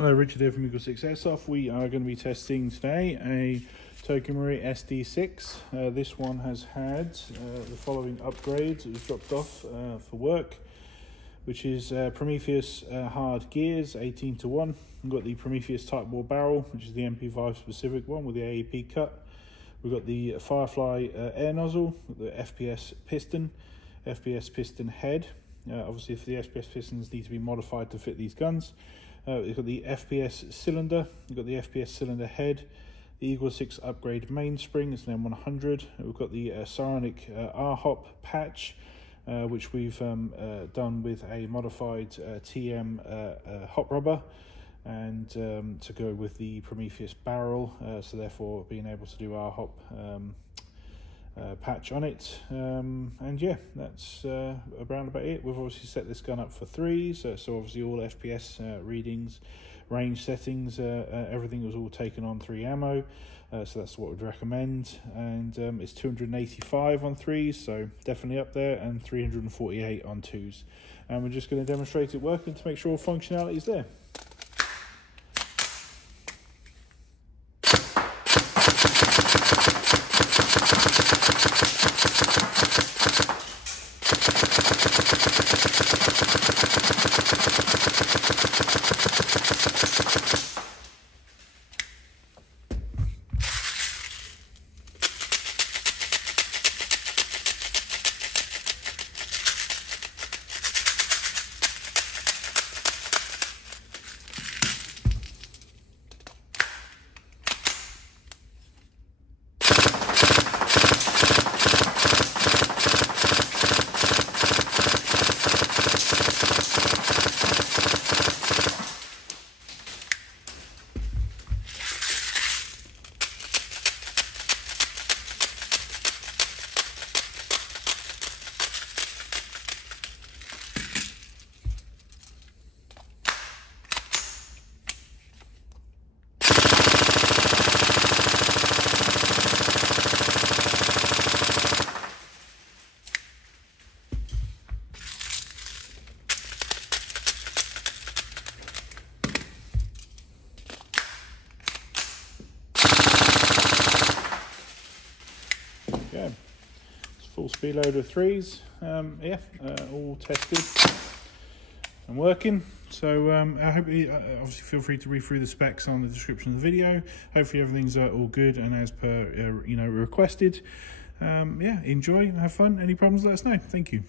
Hello, Richard here from Eagle 6 Airsoft. We are going to be testing today a Psionic SD6. This one has had the following upgrades. It was dropped off for work, which is Prometheus hard gears 18:1. We've got the Prometheus Tightbore barrel, which is the MP5 specific one with the AEP cut. We've got the Firefly Air Nozzle, the FPS Piston Head. Obviously, if the FPS pistons need to be modified to fit these guns. We've got the FPS Cylinder, we've got the FPS Cylinder Head, the Eagle 6 upgrade mainspring, it's an M100. We've got the Psionic R Hop Patch, which we've done with a modified TM hop rubber, and to go with the Prometheus barrel, so therefore being able to do our hop patch on it. And yeah, that's around about it. We've obviously set this gun up for 3s, so obviously all FPS readings, range settings, everything was all taken on 3 ammo, so that's what we'd recommend. And it's 285 on 3s, so definitely up there, and 348 on 2s. And we're just going to demonstrate it working to make sure all functionality is there. Yeah, it's full speed load of 3s. All tested and working. So I hope you, obviously feel free to read through the specs on the description of the video. Hopefully everything's all good and as per requested. Yeah, enjoy, have fun. Any problems, let us know. Thank you.